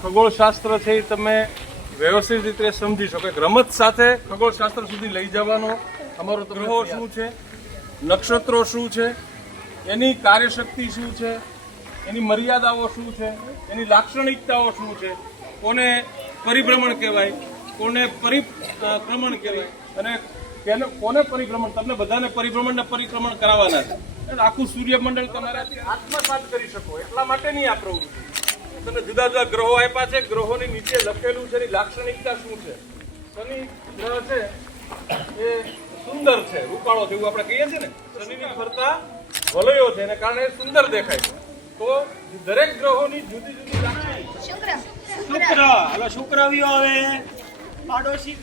ખગોળશાસ્ત્ર છે એ તમે વ્યવસ્થિત રીતે સમજી શકો. રમત સાથે ખગોળશાસ્ત્ર સુધી લઈ જવાનો અમારો ગ્રહો શું છે, નક્ષત્રો શું છે, એની કાર્યશક્તિ શું છે, એની મર્યાદાઓ શું છે, એની લાક્ષણિકતાઓ શું છે, કોને પરિભ્રમણ કહેવાય, કોને પરિક્રમણ કહેવાય અને કોને પરિભ્રમણ, તમને બધાને પરિભ્રમણ ને પરિક્રમણ કરાવવાના છે. આખું સૂર્યમંડળ તમારે આત્મસાત કરી શકો એટલા માટેની આ પ્રવૃત્તિ. તમને જુદા જુદા ગ્રહો આપ્યા છે, ગ્રહોની નીચે લખેલું છે એની લાક્ષણિકતા શું છે. શનિ ગ્રહ છે એ સુંદર છે, રૂપાળો છે એવું આપણે કહીએ છીએ ને. શનિની ફરતા વલયો છે એને કારણે સુંદર દેખાય છે. તો દરેક ગ્રહોની જુદી જુદી લાક્ષણિકતા. શુક્ર, હવે શુક્ર આવ્યો. હવે પાડોશી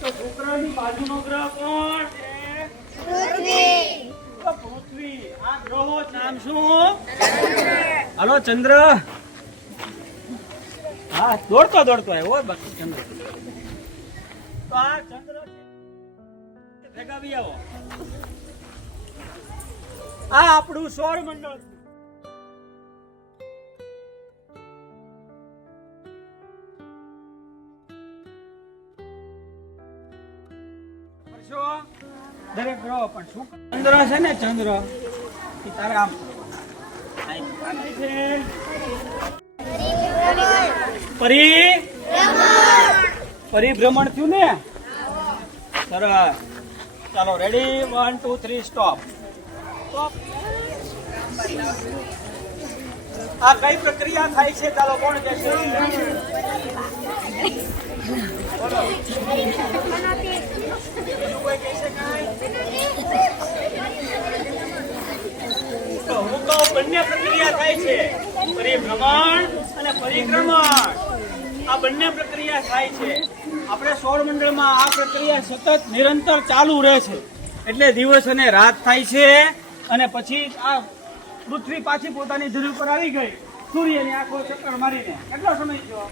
તો શુક્રની બાજુનો ગ્રહ કોણ છે? પૃથ્વી. આ ગ્રહો નામ શું? હાલો ચંદ્ર. હા, દોડતો આવ્યો બાકી ચંદ્ર. તો આ ચંદ્ર ભેગા બી આવો. આ આપણું સૌર મંડળ. દરેક ગ્રહો પણ શું ચંદ્ર છે ને, ચંદ્ર એ તારે આમ પરિભ્રમણ થયું ને. સરસ. ચાલો રેડી, 1 2 3 સ્ટોપ. આ કઈ પ્રક્રિયા થાય છે? ચાલો કોણ કહેશે? હું કહું બંને પ્રક્રિયા થાય છે, પરિભ્રમણ અને પરિક્રમણ. આ બંને પ્રક્રિયા થાય છે. આપણે સૌરમંડળમાં આ પ્રક્રિયા સતત નિરંતર ચાલુ રહે છે. એટલે દિવસ અને રાત થાય છે અને પછી આ પૃથ્વી પાછી પોતાની ધરી ઉપર આવી ગઈ સૂર્યની આંખો ચક્કર મારીને. કેટલો સમય થયો?